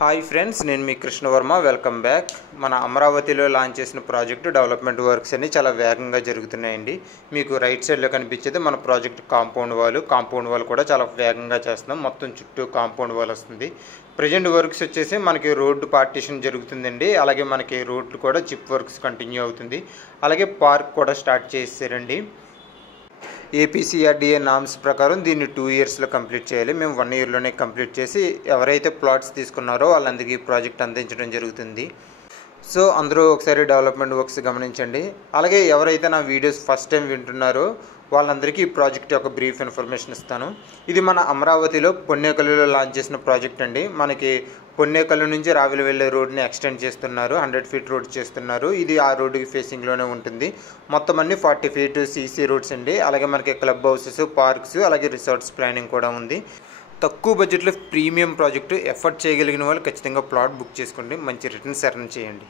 Hi friends, నేను మీ Krishnavarma. Welcome back. మన అమరావతిలో లాంచ్ చేసిన ప్రాజెక్టు డెవలప్మెంట్ వర్క్స్ అన్ని చాలా వేగంగా జరుగుతున్నాయండి. మీకు రైట్ సైడ్లో కనిపించేది మన ప్రాజెక్ట్ కాంపౌండ్ వాల్ కూడా చాలా వేగంగా చేస్తున్నాం. మొత్తం చుట్టూ కాంపౌండ్ వాల్ వస్తుంది. ప్రజెంట్ వర్క్స్ వచ్చేసి మనకి రోడ్డు పార్టీషన్ జరుగుతుందండి. అలాగే మనకి రోడ్లు కూడా చిప్ వర్క్స్ కంటిన్యూ అవుతుంది. అలాగే పార్క్ కూడా స్టార్ట్ చేసారండి. ఏపీసీఆర్డీఏ నామ్స్ ప్రకారం దీన్ని 2 ఇయర్స్లో కంప్లీట్ చేయాలి. మేము 1 ఇయర్లోనే కంప్లీట్ చేసి ఎవరైతే ప్లాట్స్ తీసుకున్నారో వాళ్ళందరికీ ప్రాజెక్ట్ అందించడం జరుగుతుంది. సో అందరూ ఒకసారి డెవలప్మెంట్ వర్క్స్ గమనించండి. అలాగే ఎవరైతే నా వీడియోస్ ఫస్ట్ టైం వింటున్నారో వాళ్ళందరికీ ఈ ప్రాజెక్ట్ యొక్క బ్రీఫ్ ఇన్ఫర్మేషన్ ఇస్తాను. ఇది మన అమరావతిలో పొన్నేకల్లులో లాంచ్ చేసిన ప్రాజెక్ట్ అండి. మనకి పొన్నేకల్లు నుంచి రావిల వెళ్ళే రోడ్ని ఎక్స్టెండ్ చేస్తున్నారు. 100 ఫీట్ రోడ్ చేస్తున్నారు. ఇది ఆ రోడ్డుకి ఫేసింగ్లోనే ఉంటుంది. మొత్తం అన్ని 40 ఫీట్ సీసీ రోడ్స్ అండి. అలాగే మనకి క్లబ్ హౌసెస్, పార్క్స్, అలాగే రిసార్ట్స్ ప్లానింగ్ కూడా ఉంది. తక్కువ బడ్జెట్లో ప్రీమియం ప్రాజెక్టు. ఎఫర్ట్ చేయగలిగిన వాళ్ళు ఖచ్చితంగా ప్లాట్ బుక్ చేసుకోండి. మంచి రిటర్న్స్ ఎర్న్ చేయండి.